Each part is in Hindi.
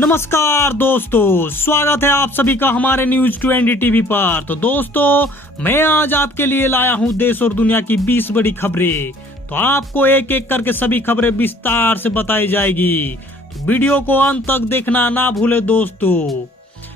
नमस्कार दोस्तों, स्वागत है आप सभी का हमारे न्यूज 20 टीवी पर। तो दोस्तों, मैं आज आपके लिए लाया हूं देश और दुनिया की 20 बड़ी खबरें। तो आपको एक एक करके सभी खबरें विस्तार से बताई जाएगी, तो वीडियो को अंत तक देखना ना भूले दोस्तों।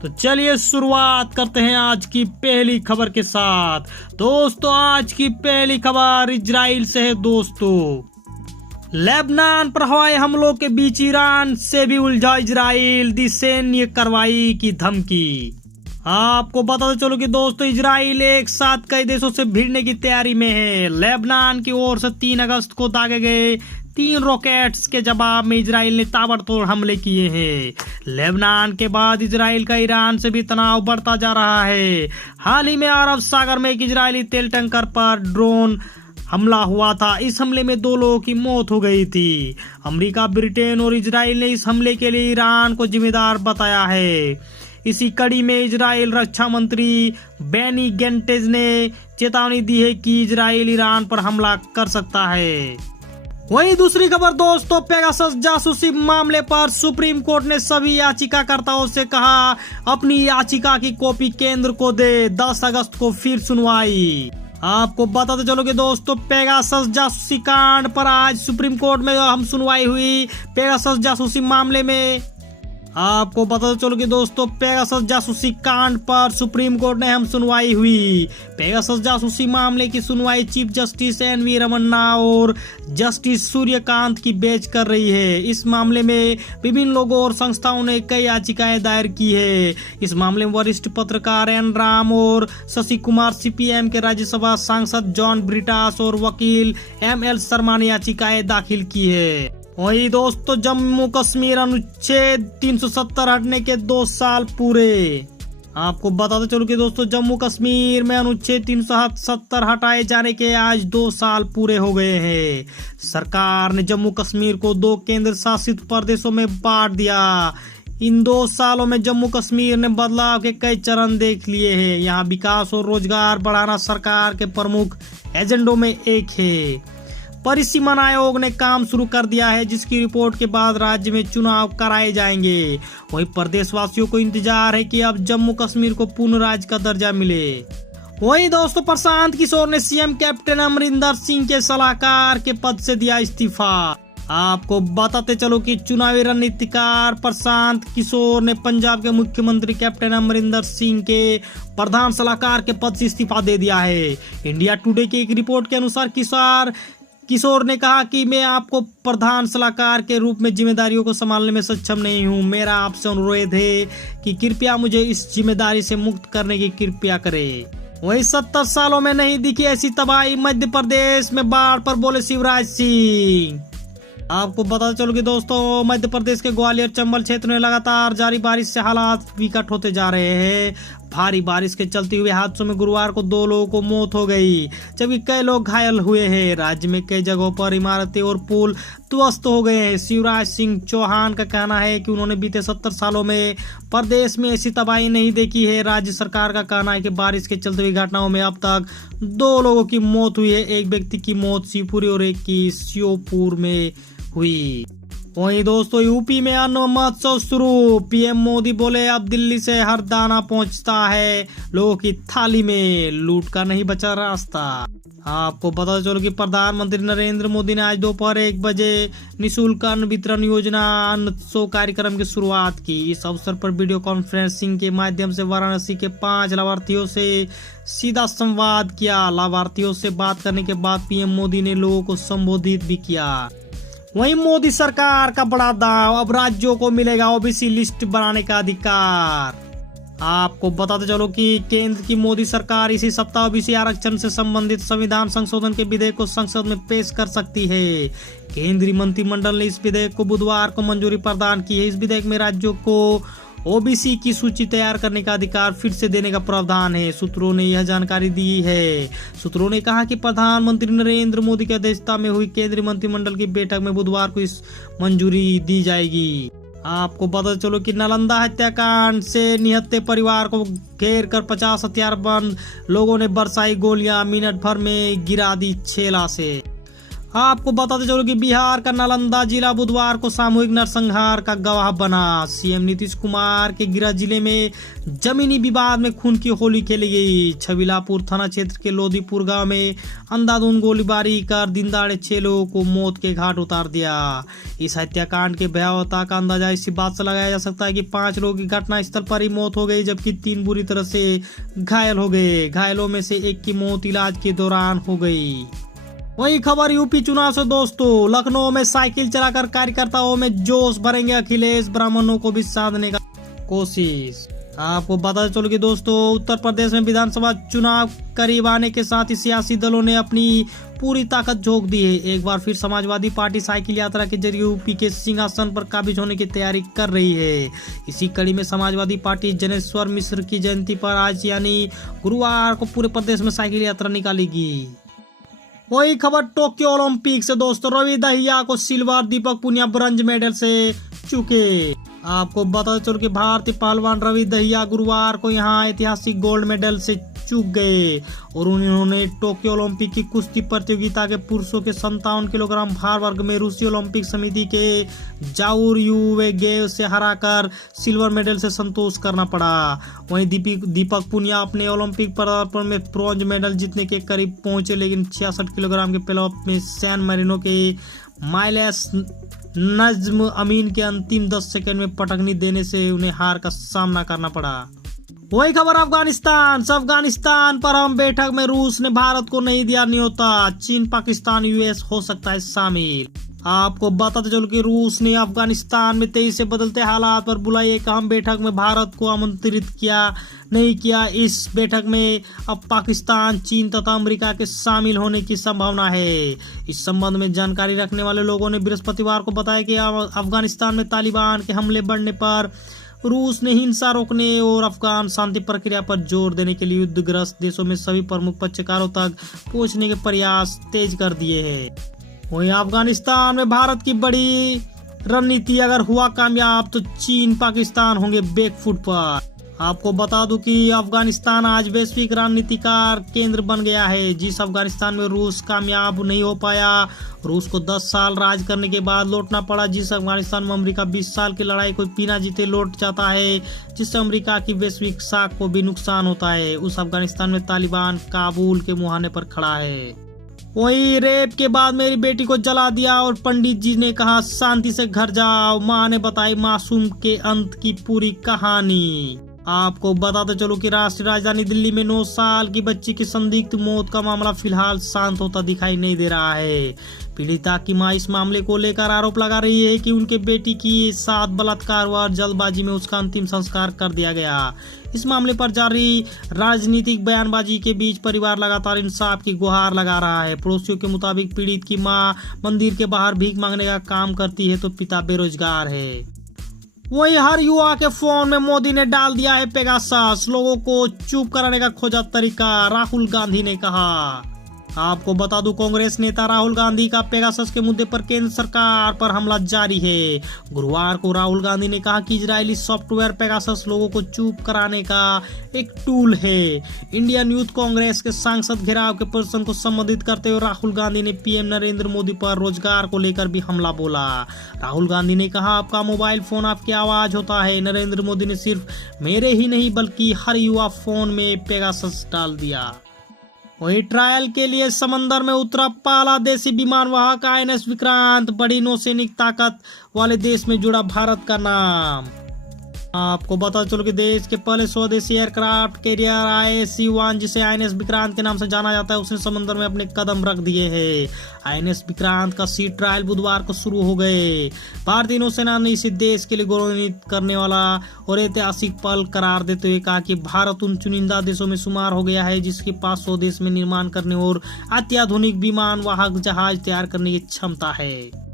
तो चलिए शुरुआत करते हैं आज की पहली खबर के साथ। दोस्तों, आज की पहली खबर इजराइल से है दोस्तों। लेबनान पर हवाई हमलों के बीच ईरान से भी उलझा इजराइल, दी सैन्य कार्रवाई की धमकी। आपको बताते चलो कि दोस्तों, इजराइल एक साथ कई देशों से भिड़ने की तैयारी में है। लेबनान की ओर से 3 अगस्त को दागे गए 3 रॉकेट्स के जवाब में इजराइल ने ताबड़तोड़ हमले किए हैं। लेबनान के बाद इजराइल का ईरान से भी तनाव बढ़ता जा रहा है। हाल ही में अरब सागर में एक इजरायली तेल टैंकर पर ड्रोन हमला हुआ था। इस हमले में 2 लोगों की मौत हो गई थी। अमेरिका, ब्रिटेन और इजराइल ने इस हमले के लिए ईरान को जिम्मेदार बताया है। इसी कड़ी में इजराइल रक्षा मंत्री बेनी गेंटेज ने चेतावनी दी है कि इजराइल ईरान पर हमला कर सकता है। वहीं दूसरी खबर दोस्तों, पेगासस जासूसी मामले पर सुप्रीम कोर्ट ने सभी याचिकाकर्ताओं से कहा अपनी याचिका की कॉपी केंद्र को दे। 10 अगस्त को फिर सुनवाई। आपको बताते चलो कि दोस्तों, पेगासस जासूसी कांड पर आज सुप्रीम कोर्ट में हम सुनवाई हुई। पेगासस जासूसी मामले में आपको बताते चलो कि दोस्तों, पेगासस जासूसी कांड पर सुप्रीम कोर्ट में हम सुनवाई हुई। पेगासस जासूसी मामले की सुनवाई चीफ जस्टिस एन.वी. रमन्ना और जस्टिस सूर्यकांत की बेंच कर रही है। इस मामले में विभिन्न लोगों और संस्थाओं ने कई याचिकाएं दायर की है। इस मामले में वरिष्ठ पत्रकार एन राम और शशि कुमार, सीपीएम के राज्यसभा सांसद जॉन ब्रिटास और वकील एम.एल. शर्मा ने याचिकाएं दाखिल की है। वही दोस्तों, जम्मू कश्मीर अनुच्छेद 370 हटने के 2 साल पूरे। आपको बताते चलो कि दोस्तों, जम्मू कश्मीर में अनुच्छेद 370 हटाए जाने के आज 2 साल पूरे हो गए हैं। सरकार ने जम्मू कश्मीर को 2 केंद्र शासित प्रदेशों में बांट दिया। इन 2 सालों में जम्मू कश्मीर ने बदलाव के कई चरण देख लिए हैं। यहाँ विकास और रोजगार बढ़ाना सरकार के प्रमुख एजेंडों में एक है। परिसीमन आयोग ने काम शुरू कर दिया है, जिसकी रिपोर्ट के बाद राज्य में चुनाव कराए जाएंगे। वहीं प्रदेशवासियों को इंतजार है कि अब जम्मू कश्मीर को पूर्ण राज्य का दर्जा मिले। वहीं दोस्तों, प्रशांत किशोर ने सीएम कैप्टन अमरिंदर सिंह के सलाहकार के पद से दिया इस्तीफा। आपको बताते चलो कि चुनावी रणनीतिकार प्रशांत किशोर ने पंजाब के मुख्यमंत्री कैप्टन अमरिंदर सिंह के प्रधान सलाहकार के पद से इस्तीफा दे दिया है। इंडिया टुडे की एक रिपोर्ट के अनुसार किशोर ने कहा कि मैं आपको प्रधान सलाहकार के रूप में जिम्मेदारियों को संभालने में सक्षम नहीं हूं। मेरा आपसे अनुरोध है कि कृपया मुझे इस जिम्मेदारी से मुक्त करने की कृपया करें। वहीं 70 सालों में नहीं दिखी ऐसी तबाही, मध्य प्रदेश में बाढ़ पर बोले शिवराज सिंह। आपको बता चलो कि दोस्तों, मध्य प्रदेश के ग्वालियर चंबल क्षेत्र में लगातार जारी बारिश से हालात विकट होते जा रहे हैं। भारी बारिश के चलते हुए हादसों में गुरुवार को 2 लोगों को मौत हो गई, जबकि कई लोग घायल हुए हैं। राज्य में कई जगहों पर इमारतें और पुल ध्वस्त हो गए हैं। शिवराज सिंह चौहान का कहना है कि उन्होंने बीते 70 सालों में प्रदेश में ऐसी तबाही नहीं देखी है। राज्य सरकार का कहना है कि बारिश के चलते हुई घटनाओं में अब तक 2 लोगों की मौत हुई है। एक व्यक्ति की मौत शिवपुरी और एक की श्योपुर में हुई। वहीं दोस्तों, यूपी में अन्न महोत्सव शुरू। पीएम मोदी बोले अब दिल्ली से हर दाना पहुंचता है लोगों की थाली में, लूट का नहीं बचा रास्ता। आपको पता चलो कि प्रधानमंत्री नरेंद्र मोदी ने आज दोपहर 1 बजे निःशुल्क अन्न वितरण योजना अन्नोत्सव कार्यक्रम की शुरुआत की। इस अवसर पर वीडियो कॉन्फ्रेंसिंग के माध्यम से वाराणसी के 5 लाभार्थियों से सीधा संवाद किया। लाभार्थियों से बात करने के बाद पीएम मोदी ने लोगों को संबोधित भी किया। वहीं मोदी सरकार का बड़ा दाव, अब राज्यों को मिलेगा ओबीसी लिस्ट बनाने का अधिकार। आपको बताते चलो कि केंद्र की मोदी सरकार इसी सप्ताह ओबीसी आरक्षण से संबंधित संविधान संशोधन के विधेयक को संसद में पेश कर सकती है। केंद्रीय मंत्रिमंडल ने इस विधेयक को बुधवार को मंजूरी प्रदान की है। इस विधेयक में राज्यों को ओबीसी की सूची तैयार करने का अधिकार फिर से देने का प्रावधान है। सूत्रों ने यह जानकारी दी है। सूत्रों ने कहा कि प्रधानमंत्री नरेंद्र मोदी की अध्यक्षता में हुई केंद्रीय मंत्रिमंडल की बैठक में बुधवार को इस मंजूरी दी जाएगी। आपको पता चलो कि नालंदा हत्याकांड से निहत्थे परिवार को घेर कर 50 हथियारबंद लोगों ने बरसाई गोलियां, मिनट भर में गिरा दी 6 लाशें। आपको बताते चलो कि बिहार का नालंदा जिला बुधवार को सामूहिक नरसंहार का गवाह बना। सीएम नीतीश कुमार के गृह जिले में जमीनी विवाद में खून की होली खेली गई। छबिलापुर थाना क्षेत्र के लोदीपुर गांव में अंधाधुंध गोलीबारी कर दिनदाड़े 6 लोगों को मौत के घाट उतार दिया। इस हत्याकांड के भयावहता का अंदाजा इसी बात से लगाया जा सकता है कि 5 लोगों की घटनास्थल पर ही मौत हो गई, जबकि 3 बुरी तरह से घायल हो गए। घायलों में से एक की मौत इलाज के दौरान हो गई। वही खबर यूपी चुनाव से दोस्तों, लखनऊ में साइकिल चलाकर कार्यकर्ताओं में जोश भरेंगे अखिलेश, ब्राह्मणों को भी साधने का कोशिश। आपको बता चलो कि दोस्तों, उत्तर प्रदेश में विधानसभा चुनाव करीब आने के साथ ही सियासी दलों ने अपनी पूरी ताकत झोंक दी है। एक बार फिर समाजवादी पार्टी साइकिल यात्रा के जरिए यूपी के सिंहासन पर काबिज होने की तैयारी कर रही है। इसी कड़ी में समाजवादी पार्टी जनेश्वर मिश्र की जयंती पर आज यानी गुरुवार को पूरे प्रदेश में साइकिल यात्रा निकालेगी। वही खबर टोक्यो ओलंपिक से दोस्तों, रवि दहिया को सिल्वर, दीपक पुनिया ब्रॉन्ज मेडल से चुके। आपको बता चलो कि भारतीय पहलवान रवि दहिया गुरुवार को यहां ऐतिहासिक गोल्ड मेडल से चूक गए और उन्होंने टोक्यो ओलंपिक की कुश्ती प्रतियोगिता के पुरुषों के 57 किलोग्राम भार वर्ग में रूसी ओलंपिक समिति के जाउर यूवेगेव से हराकर सिल्वर मेडल से संतोष करना पड़ा। वहीं दीपक पुनिया अपने ओलंपिक पदार्पण में ब्रॉन्ज मेडल जीतने के करीब पहुंचे, लेकिन 66 किलोग्राम के प्लेऑफ में सैन मारिनो के माइलेस नज्म अमीन के अंतिम 10 सेकंड में पटकनी देने से उन्हें हार का सामना करना पड़ा। वही खबर अफगानिस्तान पर हम बैठक में रूस ने भारत को नहीं दिया न्योता, चीन पाकिस्तान यूएस हो सकता है शामिल। आपको बताते चलो कि रूस ने अफगानिस्तान में तेजी से बदलते हालात पर बुलाई एक अहम बैठक में भारत को आमंत्रित नहीं किया। इस बैठक में अब पाकिस्तान, चीन तथा अमेरिका के शामिल होने की संभावना है। इस संबंध में जानकारी रखने वाले लोगों ने बृहस्पतिवार को बताया कि अफगानिस्तान में तालिबान के हमले बढ़ने पर रूस ने हिंसा रोकने और अफगान शांति प्रक्रिया पर जोर देने के लिए युद्धग्रस्त देशों में सभी प्रमुख पक्षकारों तक पहुंचने के प्रयास तेज कर दिए हैं। वहीं अफगानिस्तान में भारत की बड़ी रणनीति अगर हुआ कामयाब तो चीन पाकिस्तान होंगे बैकफुट पर। आपको बता दूं कि अफगानिस्तान आज वैश्विक रणनीतिकार केंद्र बन गया है। जिस अफगानिस्तान में रूस कामयाब नहीं हो पाया, रूस को 10 साल राज करने के बाद लौटना पड़ा। जिस अफगानिस्तान में अमेरिका 20 साल की लड़ाई को बिना जीते लौट जाता है, जिससे अमेरिका की वैश्विक साख को भी नुकसान होता है, उस अफगानिस्तान में तालिबान काबुल के मुहाने पर खड़ा है। वहीं रेप के बाद मेरी बेटी को जला दिया और पंडित जी ने कहा शांति से घर जाओ, मां ने बताई मासूम के अंत की पूरी कहानी। आपको बताते चलो कि राष्ट्रीय राजधानी दिल्ली में 9 साल की बच्ची की संदिग्ध मौत का मामला फिलहाल शांत होता दिखाई नहीं दे रहा है। पीड़िता की मां इस मामले को लेकर आरोप लगा रही है कि उनके बेटी की साथ बलात्कार हुआ और जल्दबाजी में उसका अंतिम संस्कार कर दिया गया। इस मामले पर जारी राजनीतिक बयानबाजी के बीच परिवार लगातार इंसाफ की गुहार लगा रहा है। पड़ोसियों के मुताबिक पीड़ित की मां मंदिर के बाहर भीख मांगने का काम करती है तो पिता बेरोजगार है। वहीं हर युवा के फोन में मोदी ने डाल दिया है पेगासस, लोगों को चुप कराने का खोजा तरीका, राहुल गांधी ने कहा। आपको बता दूं, कांग्रेस नेता राहुल गांधी का पेगासस के मुद्दे पर केंद्र सरकार पर हमला जारी है। गुरुवार को राहुल गांधी ने कहा कि इजरायली सॉफ्टवेयर पेगासस लोगों को चुप कराने का एक टूल है। इंडियन यूथ कांग्रेस के सांसद घेराव के प्रदर्शन को संबोधित करते हुए राहुल गांधी ने पीएम नरेंद्र मोदी पर रोजगार को लेकर भी हमला बोला। राहुल गांधी ने कहा, आपका मोबाइल फोन आपकी आवाज होता है। नरेंद्र मोदी ने सिर्फ मेरे ही नहीं बल्कि हर युवा फोन में पेगासस डाल दिया। वही ट्रायल के लिए समंदर में उतरा पहला देसी विमान वाहक INS विक्रांत, बड़ी नौसैनिक ताकत वाले देश में जुड़ा भारत का नाम। आपको बता चलो कि देश के पहले स्वदेशी एयरक्राफ्ट कैरियर IC-1 जिसे INS विक्रांत के नाम से जाना जाता है, उसने समंदर में अपने कदम रख दिए हैं। INS विक्रांत का सी ट्रायल बुधवार को शुरू हो गए। भारतीय नौसेना ने इसे देश के लिए गौरवान्वित करने वाला और ऐतिहासिक पल करार देते हुए कहा कि भारत उन चुनिंदा देशों में शुमार हो गया है जिसके पास स्वदेश में निर्माण करने और अत्याधुनिक विमान वाहक जहाज तैयार करने की क्षमता है।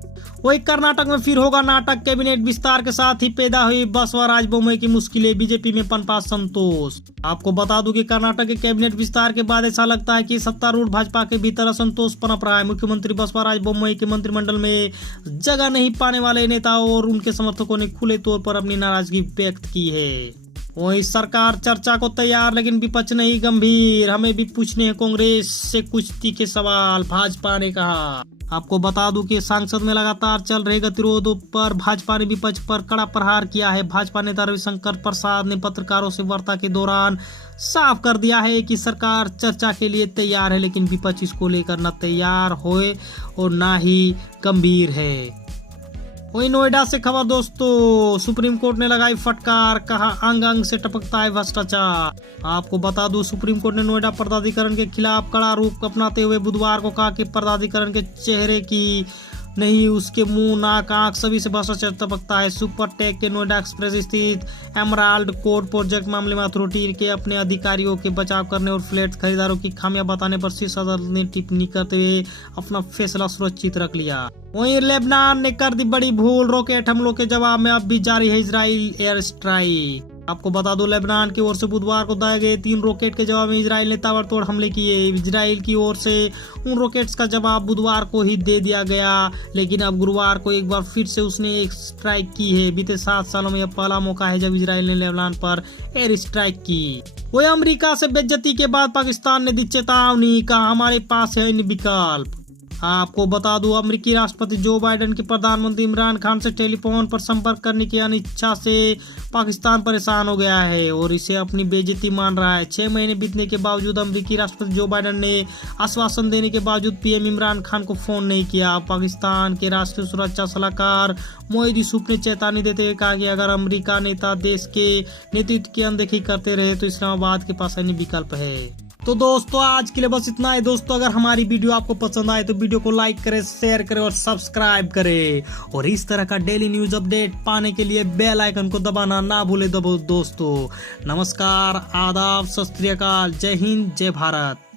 वही कर्नाटक में फिर होगा नाटक, कैबिनेट विस्तार के साथ ही पैदा हुई बसवराज बोम्मई की मुश्किलें, बीजेपी में पनपा संतोष। आपको बता दूं कि कर्नाटक के कैबिनेट विस्तार के बाद ऐसा लगता है कि सत्तारूढ़ भाजपा के भीतर असंतोष पनप रहा है। मुख्यमंत्री बसवराज बोम्मई के मंत्रिमंडल में जगह नहीं पाने वाले नेताओं और उनके समर्थकों ने खुले तौर पर अपनी नाराजगी व्यक्त की है। वही सरकार चर्चा को तैयार लेकिन विपक्ष नहीं गंभीर, हमें भी पूछने हैं कांग्रेस से कुछ तीखे सवाल, भाजपा ने कहा। आपको बता दूं कि संसद में लगातार चल रहे गतिरोधों पर भाजपा ने विपक्ष पर कड़ा प्रहार किया है। भाजपा नेता रविशंकर प्रसाद ने पत्रकारों से वार्ता के दौरान साफ कर दिया है कि सरकार चर्चा के लिए तैयार है, लेकिन विपक्ष इसको लेकर न तैयार होए और न ही गंभीर है। वहीं नोएडा से खबर दोस्तों, सुप्रीम कोर्ट ने लगाई फटकार, कहा अंग अंग से टपकता है भ्रष्टाचार। आपको बता दूं, सुप्रीम कोर्ट ने नोएडा प्राधिकरण के खिलाफ कड़ा रूख अपनाते हुए बुधवार को कहा कि प्राधिकरण के चेहरे की नहीं, उसके मुंह, नाक, आंख सभी से भ्रष्टाचार टपकता है। सुपर टेक के नोएडा एक्सप्रेस स्थित एमराल्ड कोर्ट प्रोजेक्ट मामले में अथॉरिटी के अपने अधिकारियों के बचाव करने और फ्लैट खरीदारों की खामियां बताने पर शीर्ष अदालत ने टिप्पणी करते हुए अपना फैसला सुरक्षित रख लिया। वहीं लेबनान ने कर दी बड़ी भूल, रॉकेट हमलों के जवाब में अब भी जारी है इजराइल एयर स्ट्राइक। आपको बता दो, लेबनान की ओर से बुधवार को दागे गए 3 रॉकेट के जवाब में इजराइल ने ताबड़तोड़ हमले किए। इजराइल की ओर से उन रॉकेट्स का जवाब बुधवार को ही दे दिया गया, लेकिन अब गुरुवार को एक बार फिर से उसने एक स्ट्राइक की है। बीते 7 सालों में यह पहला मौका है जब इजराइल ने लेबनान पर एयर स्ट्राइक की। वही अमेरिका से बेइज्जती के बाद पाकिस्तान ने दी चेतावनी, कहा हमारे पास है अन्य विकल्प। आपको बता दूं, अमेरिकी राष्ट्रपति जो बाइडेन के प्रधानमंत्री इमरान खान से टेलीफोन पर संपर्क करने की अनिच्छा से पाकिस्तान परेशान हो गया है और इसे अपनी बेइज्जती मान रहा है। 6 महीने बीतने के बावजूद अमेरिकी राष्ट्रपति जो बाइडेन ने आश्वासन देने के बावजूद पीएम इमरान खान को फोन नहीं किया। पाकिस्तान के राष्ट्रीय सुरक्षा सलाहकार मोहिद यूसुफ ने चेतावनी देते हुए कहा कि अगर अमेरिका नेता देश के नेतृत्व की अनदेखी करते रहे तो इस्लामाबाद के पास अन्य विकल्प है। तो दोस्तों आज के लिए बस इतना ही। दोस्तों अगर हमारी वीडियो आपको पसंद आए तो वीडियो को लाइक करें, शेयर करें और सब्सक्राइब करें, और इस तरह का डेली न्यूज अपडेट पाने के लिए बेल आइकन को दबाना ना भूले दोस्तों। नमस्कार, आदाब, सत श्री अकाल, जय हिंद, जय भारत।